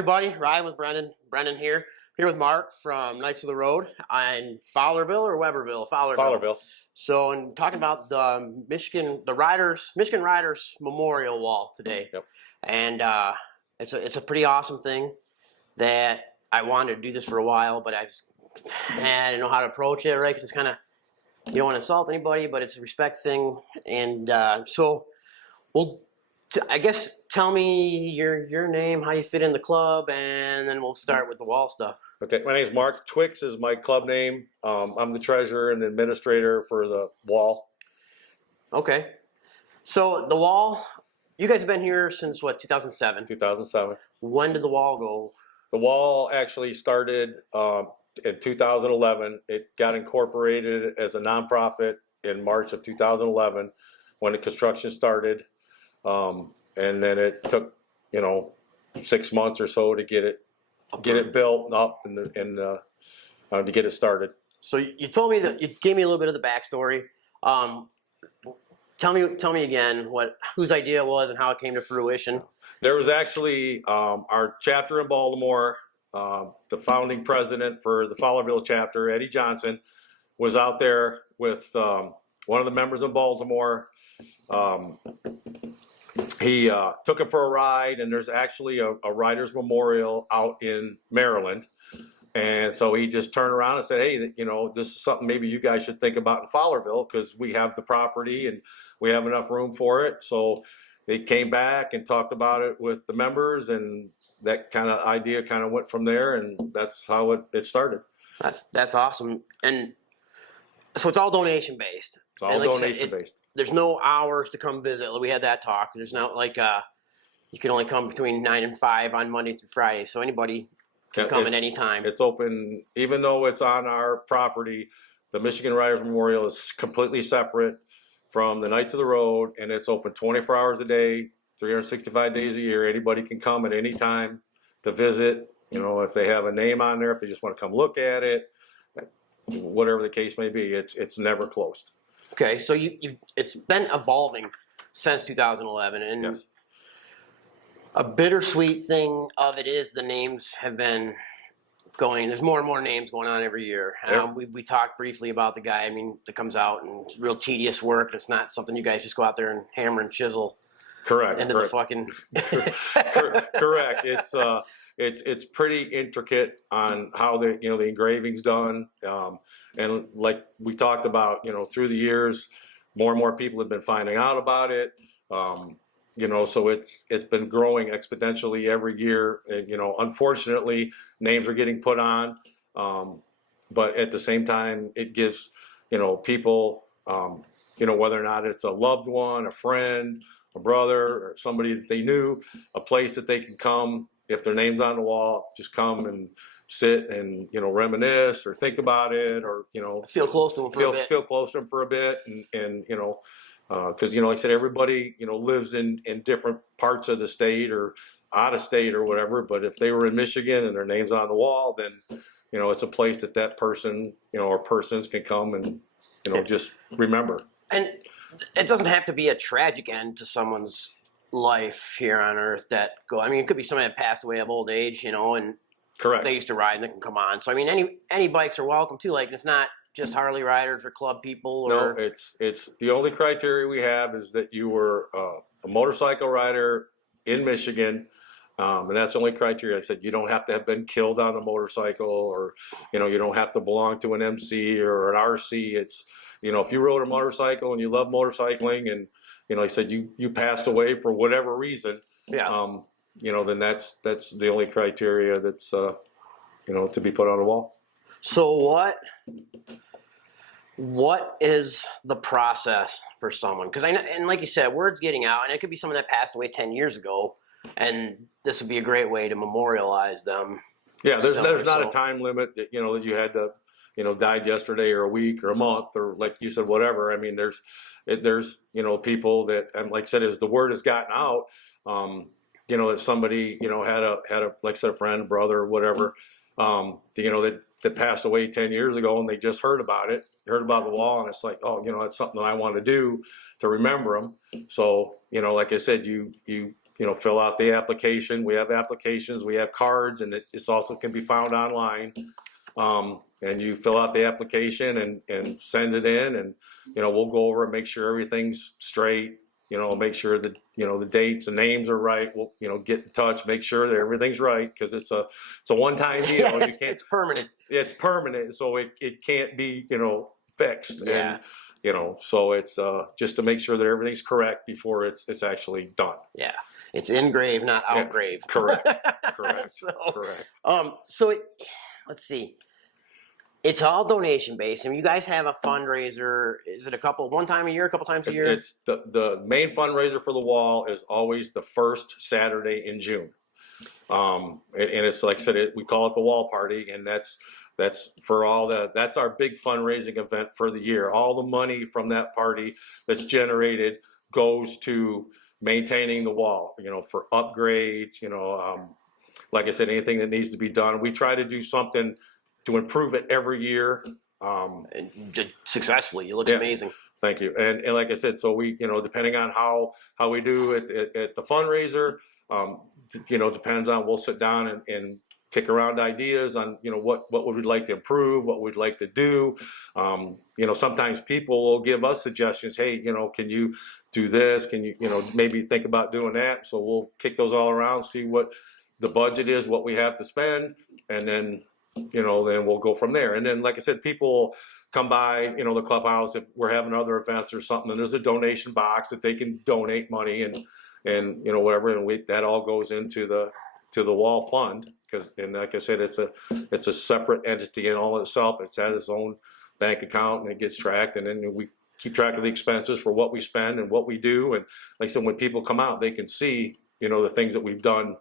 everybody, Ryan with Brendan here with Mark from Knights of the Road in Fowlerville or Weberville? Fowlerville. So, and talking about the Michigan Riders Memorial Wall today. Yep. And it's a pretty awesome thing that I wanted to do this for a while, but I didn't know how to approach it, right? Because it's kind of, you don't want to insult anybody, but it's a respect thing. And so I guess tell me your name, how you fit in the club, and then we'll start with the wall stuff. Okay, my name is Mark. Twix is my club name. I'm the treasurer and administrator for the wall. Okay. So the wall, you guys have been here since what, 2007? 2007. When did the wall go? The wall actually started in 2011. It got incorporated as a nonprofit in March of 2011 when the construction started. And then it took, 6 months or so to get it built up and to get it started. So you told me that you gave me a little bit of the backstory. Tell me again whose idea it was and how it came to fruition. There was actually our chapter in Baltimore. The founding president for the Fowlerville chapter, Eddie Johnson, was out there with one of the members in Baltimore. He took him for a ride, and there's actually a Riders Memorial out in Maryland. And so he just turned around and said, hey, this is something maybe you guys should think about in Fowlerville because we have the property and we have enough room for it. So they came back and talked about it with the members, and that kind of idea kind of went from there, and that's how it started. That's awesome. And so it's all donation based. It's all donation based. There's no hours to come visit. We had that talk. There's not like you can only come between 9 and 5 on Monday through Friday. So anybody can come at any time. It's open, even though it's on our property. The Michigan Riders Memorial is completely separate from the Knights of the Road, and it's open 24 hours a day, 365 days a year. Anybody can come at any time to visit. If they have a name on there, if they just want to come look at it, whatever the case may be, it's never closed. Okay, so it's been evolving since 2011, and yes. A bittersweet thing of it is the names have been going. There's more and more names going on every year. Yep. We talked briefly about the guy. that comes out and it's real tedious work. It's not something you guys just go out there and hammer and chisel. Correct. Into the fucking. Correct. It's pretty intricate on how the engraving's done, and like we talked about, through the years, more and more people have been finding out about it. So it's been growing exponentially every year. And, unfortunately, names are getting put on, but at the same time, it gives people, whether or not it's a loved one, a friend, a brother, or somebody that they knew, a place that they can come. If their name's on the wall, just come and sit and, reminisce or think about it, or, feel close to them for a bit. Feel close to them for a bit. And because, like I said, everybody, lives in different parts of the state or out of state or whatever. But if they were in Michigan and their name's on the wall, then, it's a place that person, or persons can come and, just remember. And it doesn't have to be a tragic end to someone's life here on Earth it could be somebody that passed away of old age, and correct. They used to ride and they can come on. So, any bikes are welcome too. Like, it's not just Harley riders or club people. No, it's the only criteria we have is that you were a motorcycle rider in Michigan. And that's the only criteria. I said you don't have to have been killed on a motorcycle, or, you don't have to belong to an MC or an RC. It's, if you rode a motorcycle and you love motorcycling and, I said you passed away for whatever reason, yeah. Then that's the only criteria that's, to be put on the wall. So what is the process for someone? Because and like you said, word's getting out, and it could be someone that passed away 10 years ago, and this would be a great way to memorialize them. Yeah, there's not a time limit that that you had to died yesterday or a week or a month or, like you said, whatever. I mean, there's people that, and like I said, as the word has gotten out, that somebody had a like I said, a friend, brother, whatever, that passed away 10 years ago, and they just heard about the wall, and it's like, it's something that I want to do to remember them. So, like I said, you fill out the application. We have applications, we have cards, and it's also can be found online. And you fill out the application and send it in, and we'll go over it, make sure everything's straight. Make sure that the dates and names are right. We'll get in touch, make sure that everything's right, because it's a one-time deal. Yeah, it's permanent. It's permanent, so it can't be fixed. Yeah. And so it's just to make sure that everything's correct before it's actually done. Yeah, it's engraved, not outgraved. Correct. Correct. Correct. So let's see. It's all donation based, and you guys have a fundraiser. Is it one time a year, a couple times a year? It's the main fundraiser for the wall is always the first Saturday in June, and it's like I said, we call it the wall party, and that's for all that's our big fundraising event for the year. All the money from that party that's generated goes to maintaining the wall, for upgrades, like I said, anything that needs to be done. We try to do something to improve it every year. And successfully, it looks amazing. Thank you. And like I said, so we, depending on how we do it at the fundraiser, depends on, we'll sit down and kick around ideas on, what would we like to improve, what we'd like to do. Sometimes people will give us suggestions. Hey, can you do this? Can you, maybe think about doing that? So we'll kick those all around, see what the budget is, what we have to spend, and then then we'll go from there. And then, like I said, people come by, the clubhouse if we're having other events or something, and there's a donation box that they can donate money and whatever, and that all goes into the wall fund, and like I said, it's a separate entity in all itself. It's at its own bank account, and it gets tracked, and then we keep track of the expenses for what we spend and what we do. And like I said, when people come out, they can see the things that we've done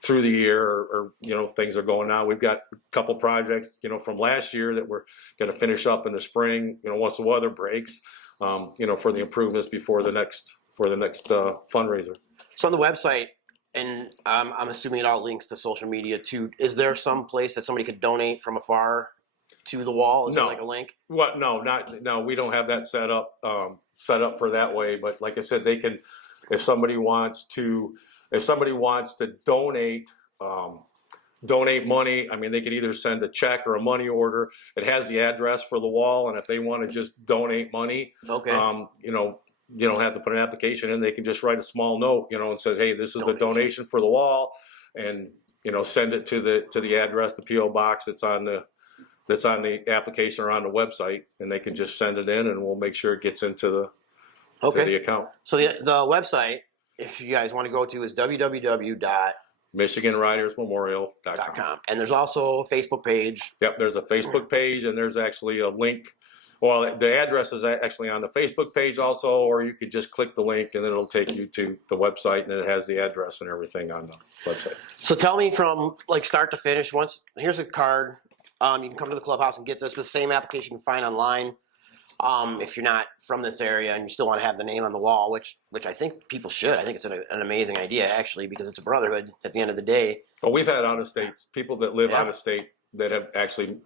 through the year, or things are going on. We've got a couple projects from last year that we're going to finish up in the spring, once the weather breaks, for the improvements before the next fundraiser. So on the website, and I'm assuming it all links to social media too, is there some place that somebody could donate from afar to the wall? Is there like a link? What? No, we don't have that set up for that way. But like I said, they can, if somebody wants to donate money, I mean, they could either send a check or a money order. It has the address for the wall, and if they want to just donate money, okay, you don't have to put an application in. They can just write a small note, and says, hey, this is a donation for the wall, and send it to the address, the PO box that's on the application or on the website, and they can just send it in, and we'll make sure it gets into to the account. So the website, if you guys want to go to, is www.michiganridersmemorial.com. And there's also a Facebook page. Yep, there's a Facebook page, and there's actually a link. Well, the address is actually on the Facebook page also, or you could just click the link, and then it'll take you to the website, and it has the address and everything on the website. So tell me from like start to finish. Here's a card. You can come to the clubhouse and get this with the same application you can find online. If you're not from this area and you still want to have the name on the wall, which I think people should. I think it's an amazing idea, actually, because it's a brotherhood at the end of the day. Well, we've had out-of-states, people that live out of state that have actually,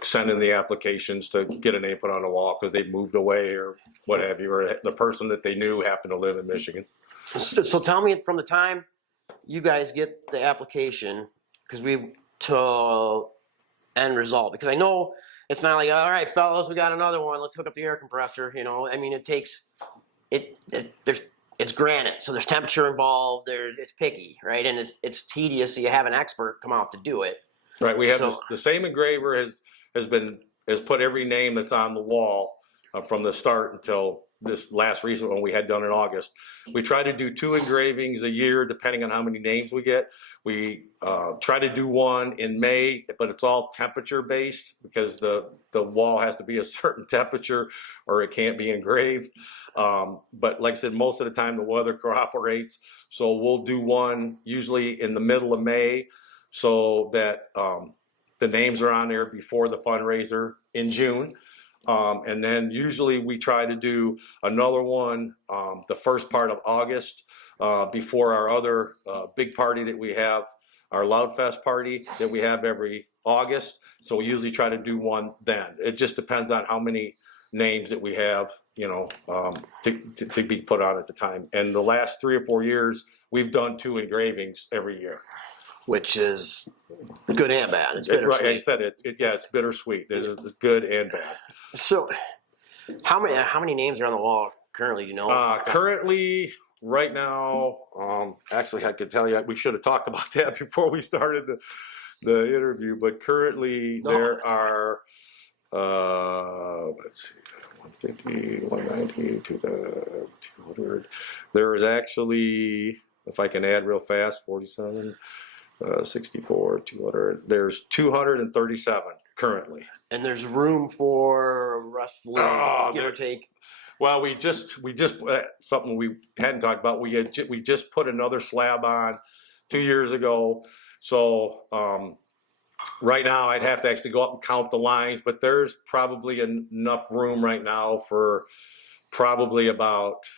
sent in the applications to get a name put on the wall because they moved away or what have you, or the person that they knew happened to live in Michigan. So tell me, from the time you guys get the application, because to end result, because I know it's not like, all right, fellas, we got another one, let's hook up the air compressor. I mean, it takes it's granite, so there's temperature involved, it's picky, right? And it's tedious, so you have an expert come out to do it. Right, we have the same engraver has put every name that's on the wall from the start until this last recent one we had done in August. We try to do 2 engravings a year depending on how many names we get. We try to do one in May, but it's all temperature based because the wall has to be a certain temperature or it can't be engraved. But like I said, most of the time the weather cooperates, so we'll do one usually in the middle of May, so that the names are on there before the fundraiser in June. And then usually we try to do another one the first part of August before our other big party that we have, our Loud Fest party that we have every August. So we usually try to do one then. It just depends on how many names that we have, to be put on at the time. And the last 3 or 4 years, we've done 2 engravings every year. Which is good and bad. It's bittersweet. Right, like I said, it's bittersweet. It's good and bad. So, how many names are on the wall currently? Do you know? Currently, right now, actually, I could tell you we should have talked about that before we started the interview. But currently, there are let's see, 150, 190, 200. There is actually, if I can add real fast, 47. 64, 200. There's 237 currently. And there's room for roughly, give or take. Well, we just something we hadn't talked about. We just put another slab on 2 years ago. So right now I'd have to actually go up and count the lines, but there's probably enough room right now for probably about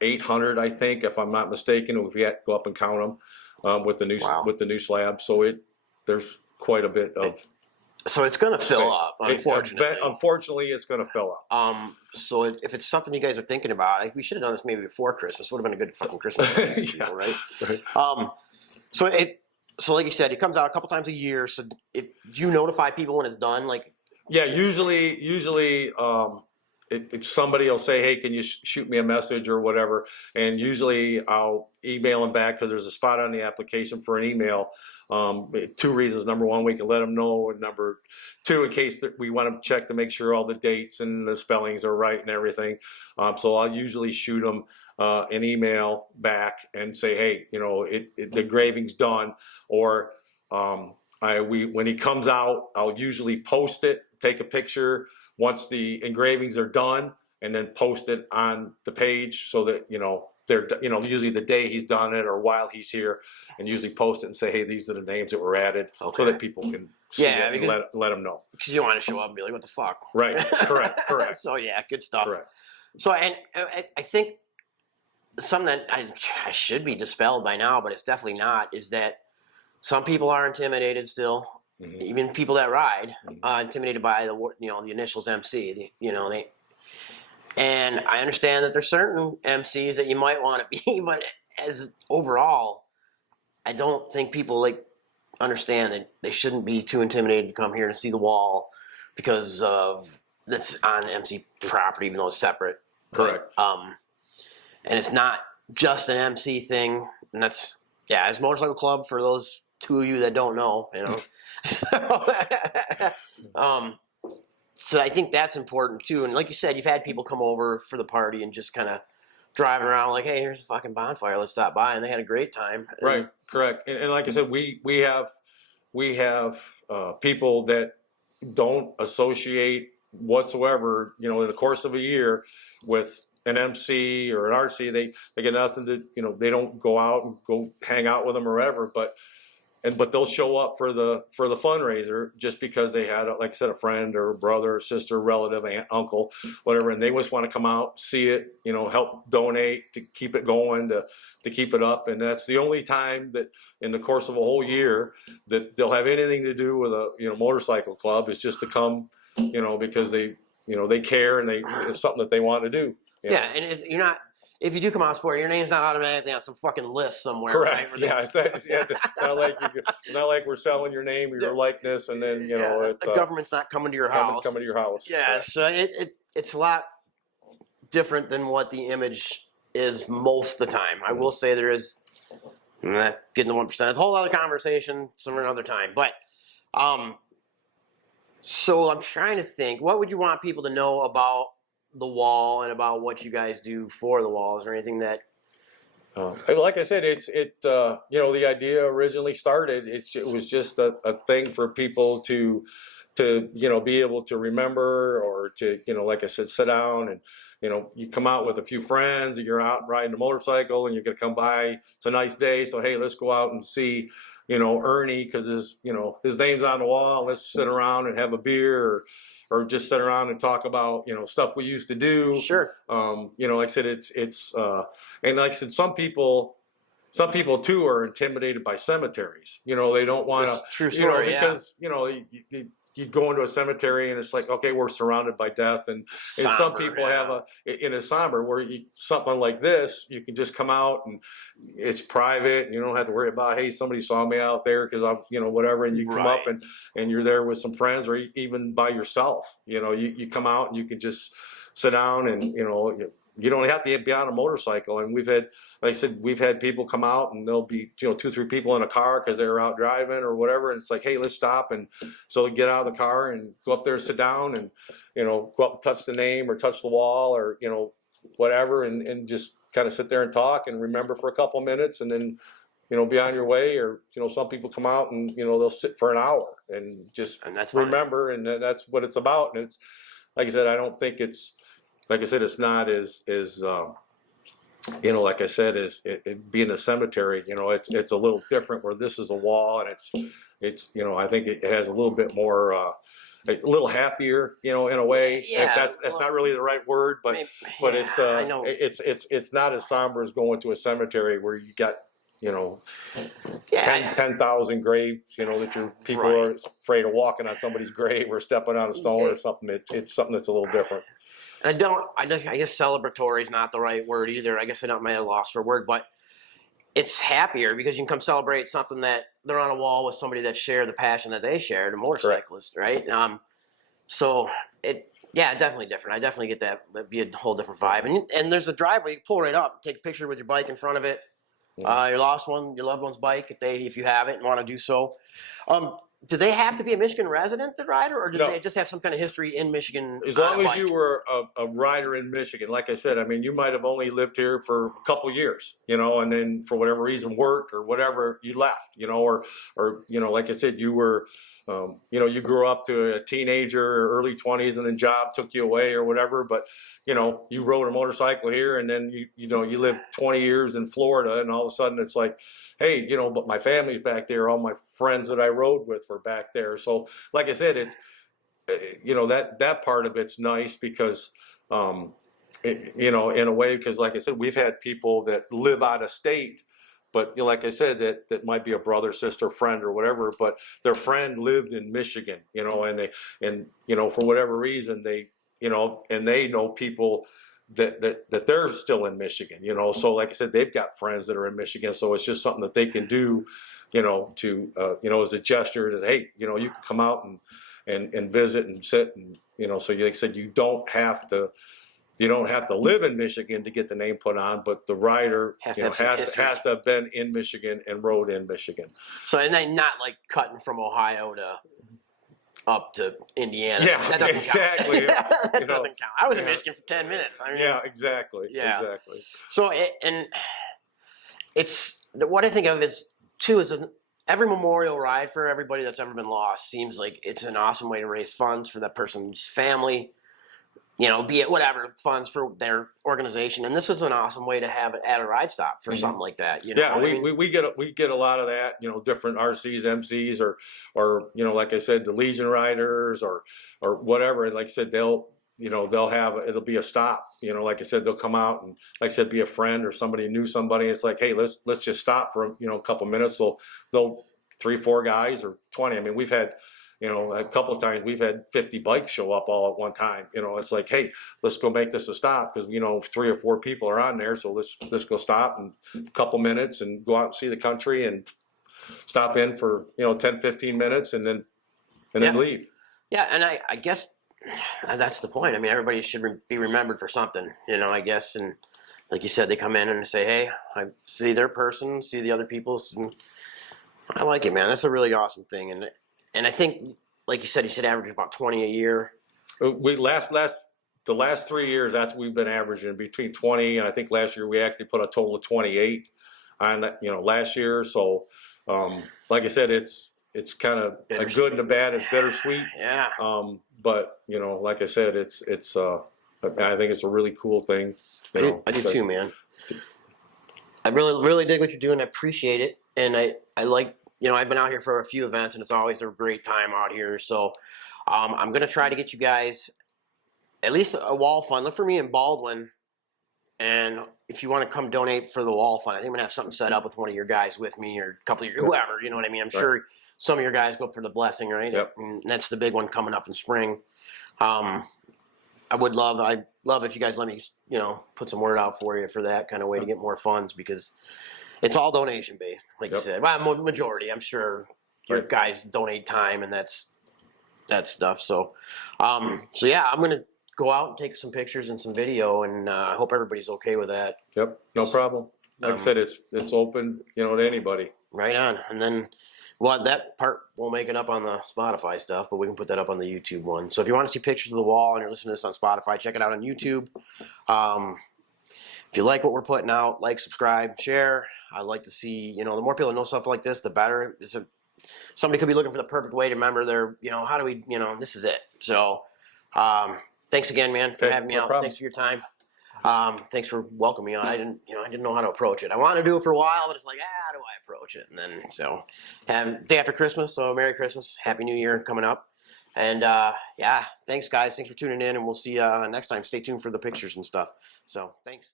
800, I think, if I'm not mistaken. If we had to go up and count them. With the new slab, so there's quite a bit of. So it's going to fill up, unfortunately. Unfortunately, it's going to fill up. So if it's something you guys are thinking about, we should have done this maybe before Christmas. Would have been a good fucking Christmas, yeah. Right? So like you said, it comes out a couple times a year. So do you notify people when it's done? Like, yeah, usually. If somebody will say, hey, can you shoot me a message or whatever, and usually I'll email them back because there's a spot on the application for an email. 2 reasons. Number one, we can let them know, and number two, in case we want to check to make sure all the dates and the spellings are right and everything. So I'll usually shoot them an email back and say, hey, the engraving's done, or when he comes out, I'll usually post it, take a picture once the engravings are done, and then post it on the page so that they're usually the day he's done it or while he's here, and usually post it and say, hey, these are the names that were added, so that people can see it and let them know. Because you want to show up and be like, what the fuck? Right. Correct. So yeah, good stuff. Correct. So and I think something that I should be dispelled by now, but it's definitely not, is that some people are intimidated still. Mm-hmm. Even people that ride, intimidated by the initials MC. And I understand that there's certain MCs that you might want to be, but as overall, I don't think people understand that they shouldn't be too intimidated to come here and see the wall because of that's on MC property, even though it's separate. Correct. And it's not just an MC thing, and that's it's Motorcycle Club for those 2 of you that don't know, So I think that's important too. And like you said, you've had people come over for the party and just kind of driving around like, hey, here's a fucking bonfire, let's stop by, and they had a great time. Right, correct. And like I said, we have people that don't associate whatsoever, in the course of a year with an MC or an RC. They get nothing to, they don't go out and go hang out with them or whatever, but they'll show up for the fundraiser just because they had, like I said, a friend or a brother, sister, relative, aunt, uncle, whatever, and they just want to come out, see it, help donate to keep it going, to keep it up. And that's the only time that in the course of a whole year that they'll have anything to do with a motorcycle club, is just to come, because they care and it's something that they want to do. Yeah, and if you do come out of sport, your name's not automatically on some fucking list somewhere. Correct. Right? Yeah, it's not like we're selling your name or your likeness, and then the government's not coming to your house. Coming to your house. Yeah, right. So it's a lot different than what the image is most of the time. I will say there is getting the 1%. It's a whole other conversation some another time. But so I'm trying to think, what would you want people to know about the wall and about what you guys do for the walls, or anything that like I said, the idea originally started, it was just a thing for people to be able to remember, or to like I said, sit down and you come out with a few friends and you're out riding a motorcycle and you're going to come by, it's a nice day, so hey, let's go out and see Ernie, because his name's on the wall, let's sit around and have a beer, or just sit around and talk about stuff we used to do. Sure. Like I said, it's and like I said, some people too are intimidated by cemeteries. They don't want to. True story. Because you go into a cemetery and it's like, okay, we're surrounded by death, and Somber, some people yeah. have in a somber where something like this, you can just come out and it's private, and you don't have to worry about, hey, somebody saw me out there because I'm, whatever, and you come Right. up and you're there with some friends or even by yourself. You come out and you can just sit down and you don't have to be on a motorcycle. And we've had, like I said, we've had people come out and there'll be, 2-3 people in a car because they were out driving or whatever. And it's like, hey, let's stop. And so get out of the car and go up there and sit down and, go up and touch the name or touch the wall or, whatever. And just kind of sit there and talk and remember for a couple of minutes and then, be on your way. Or, some people come out and, they'll sit for an hour and just that's remember. And that's what it's about. And it's, like I said, I don't think it's, like I said, it's not as like I said, is it being a cemetery. It's a little different where this is a wall, and it's I think it has a little bit more, a little happier, in a way. Yeah, that's not really the right word, but maybe, it's I know. it's not as somber as going to a cemetery where you got 10,000 graves, that your people Right. are afraid of walking on somebody's grave or stepping on a stone or something. It's something that's a little different. And I guess celebratory is not the right word either. I guess I might have lost for a word, but it's happier because you can come celebrate something that they're on a wall with somebody that shared the passion that they shared, a motorcyclist, right? So definitely different. I definitely get that. That'd be a whole different vibe. And there's a drive where you pull right up, take a picture with your bike in front of it, your loved one's bike, if you have it and want to do so. Do they have to be a Michigan resident to ride, or do they just have some kind of history in Michigan? As long as you were a rider in Michigan, like I said, I mean, you might have only lived here for a couple of years, and then for whatever reason, work or whatever, you left, or like I said, you were, you grew up to a teenager or early 20s, and then job took you away or whatever, but you rode a motorcycle here, and then you lived 20 years in Florida, and all of a sudden it's like, hey, but my family's back there. All my friends that I rode with were back there. So, like I said, it's, that part of it's nice because, in a way, because like I said, we've had people that live out of state, but like I said, that might be a brother, sister, friend, or whatever, but their friend lived in Michigan, and for whatever reason, they know people that they're still in Michigan, so like I said, they've got friends that are in Michigan, so it's just something that they can do, to as a gesture, as hey, you can come out and visit and sit, and so like I said, you don't have to live in Michigan to get the name put on, but the rider has to have been in Michigan and rode in Michigan. So, and then not like cutting from Ohio to up to Indiana. Yeah, that doesn't exactly. count. That doesn't count. I was in Michigan for 10 minutes. I mean, yeah, exactly. Yeah. Exactly. So, it's what I think of is every memorial ride for everybody that's ever been lost seems like it's an awesome way to raise funds for that person's family, be it whatever, funds for their organization. And this is an awesome way to have it at a ride stop for something like that. Yeah, we get a lot of that, different RCs, MCs, or like I said, the Legion riders or whatever. And like I said, they'll have, it'll be a stop, like I said, they'll come out and like I said, be a friend or somebody knew somebody. It's like, hey, let's just stop for, a couple minutes. So they'll 3-4 guys or 20. I mean, we've had, a couple of times we've had 50 bikes show up all at one time. It's like, hey, let's go make this a stop because 3 or 4 people are on there, so let's go stop and a couple minutes and go out and see the country and stop in for 10-15 minutes and then leave. Yeah, and I guess that's the point. I mean, everybody should be remembered for something, I guess. And like you said, they come in and say, hey, I see their person, see the other people's, and I like it, man. That's a really awesome thing. And I think, like you said average about 20 a year. We the last 3 years, that's what we've been averaging between 20, and I think last year we actually put a total of 28 on last year. So, like I said, it's kind of a good and a bad. It's bittersweet. Yeah. But like I said, it's I think it's a really cool thing. I do too, man. I really, really dig what you're doing. I appreciate it, and I like. I've been out here for a few events, and it's always a great time out here. So I'm going to try to get you guys at least a wall fund. Look for me in Baldwin And if you want to come donate for the wall fund, I think I'm gonna have something set up with one of your guys with me, or a couple of your whoever. You know what I mean? I'm sure some of your guys go up for the blessing, right? Yep. And that's the big one coming up in spring. I'd love if you guys let me, put some word out for you for that kind of way to get more funds, because it's all donation based, like you said. Well, majority, I'm sure your guys donate time and that stuff. So, yeah, I'm gonna go out and take some pictures and some video, and I hope everybody's okay with that. Yep, no problem. Like I said, it's open, to anybody. Right on. And then, well, that part won't make it up on the Spotify stuff, but we can put that up on the YouTube one. So if you want to see pictures of the wall and you're listening to this on Spotify, check it out on YouTube. If you like what we're putting out, like, subscribe, share. I'd like to see, the more people know stuff like this, the better. Somebody could be looking for the perfect way to remember their, how do we, this is it. So, thanks again, man, for having me out. Problem. Thanks for your time. Thanks for welcoming me on. I didn't know how to approach it. I wanted to do it for a while, but it's like, how do I approach it? And then, so, day after Christmas, so Merry Christmas, Happy New Year coming up. And, yeah, thanks, guys. Thanks for tuning in, and we'll see you next time. Stay tuned for the pictures and stuff. So, thanks.